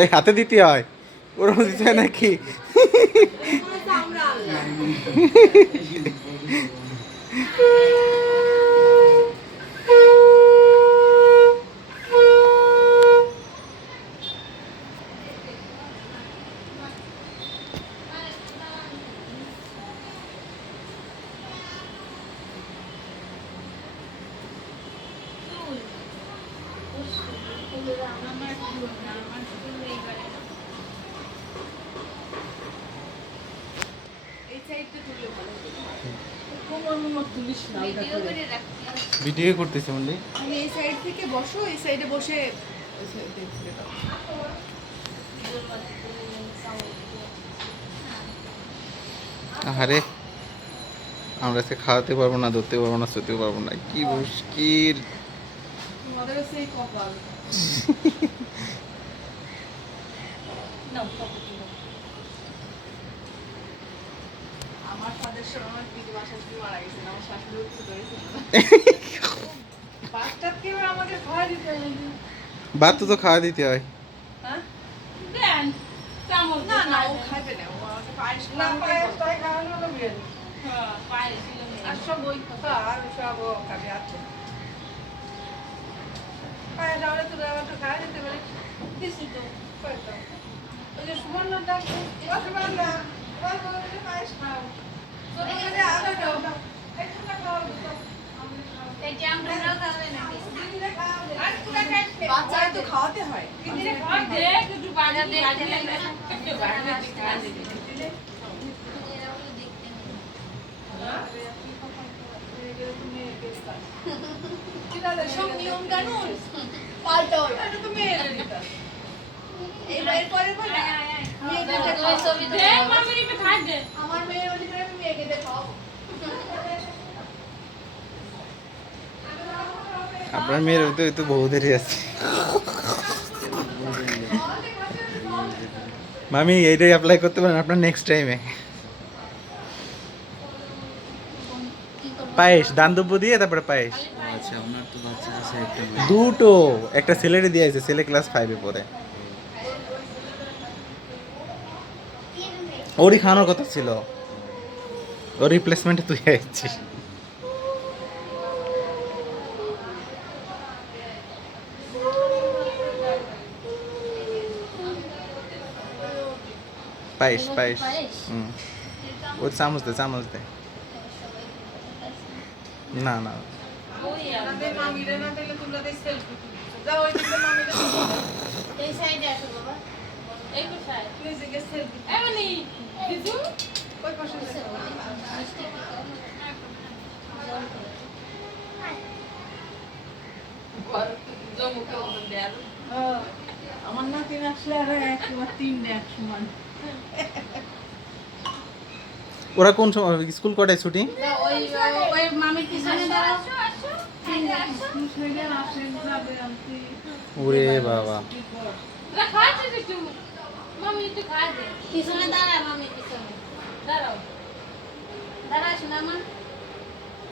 এই হাতে দিতে হয়, ওরকম দিতে হয় নাকি? ভিডিও করতেছে মন্ডি। আমি এই সাইড থেকে বসো, এই সাইডে বসে আরে আমরা সে খাওয়াতে পারবো না, ধরতে পারবো না, শুতে পারবো না, কি মুশকিল। তোমাদের সেই কপাল। আমার ফাদার সহ আমার দিদি বাসা থেকে মারা গেছে, আমার শাশুড়ি উঠতে ধরেছিল বাচ্চাকে আমাদের খাওয়া দিতে হয়। ভাত তো খাওয়া দিতে হয়। হ্যাঁ দেন চামচ না না ও খাবে না, ও আমাকে পায়েস না, পায়েস তাই খাওয়ানো হলো বিরিয়ানি। হ্যাঁ পায়েস ছিল আর সব ওই কথা আর সব ও খাবে আছে পায়েস আমরা তো একটু খাওয়া দিতে পারি দিছি তো কয়টা ওই যে সুবর্ণ ডাক সুবর্ণ পায়েস খাও ছোট করে আগে দাও এই ছোট খাওয়া দিতো এই যে আমরা খাওয়াবে না দিদিরে খাওয়াবে আর পুরো খাইতে বাচ্চাদের তো খাওয়াতে হয় দিদিরে খাওয়া দে একটু বাজার দে একটু বাজার দে খাওয়া দে দিদিরে এরা বলে দেখতে নেই সব নিয়ম কানুন পাল্টা হয় এটা তো মেয়ের দিতা এবার পরে বলে মেয়েকে ছবি দে মামির পে খাই দে আমার মেয়ের ওই করে আমি মেয়েকে দেখাও আপনার মেয়ের ওই তো বহু দেরি আছে। মামি এইটাই অ্যাপ্লাই করতে পারেন আপনার নেক্সট টাইমে। পায়েস দান দ্রব্য দিয়ে তারপরে পায়েস। আচ্ছা, ওনার তো বাচ্চা আছে একটা। দুটো, একটা ছেলেরে দিয়েছে, ছেলে ক্লাস 5-এ পড়ে। ওরই খাওয়ানোর কথা ছিল, ওর রিপ্লেসমেন্টে তুই আইছিস। পায়েস পায়েস ওই চামচ দে, চামচ দে। না না আমাদের মামিরে না দিলে তোমরা দেই সেলফি যাও ওই দিকে মামিরে এই সাইডে আসো বাবা এই কোথায় তুই জিজ্ঞেস সেলফি এমনি দিদু কই পাশে আমার নাতিন আসলে আর একবার তিনটে এক সমান ওরা কোন সময় স্কুল কটায় ছুটি? ওই ওই মামির পিছনে দাঁড়াও ওরে বাবা, পিছনে দাঁড়ায় মামির পিছনে দাঁড়াও দাঁড়াও শোনা মা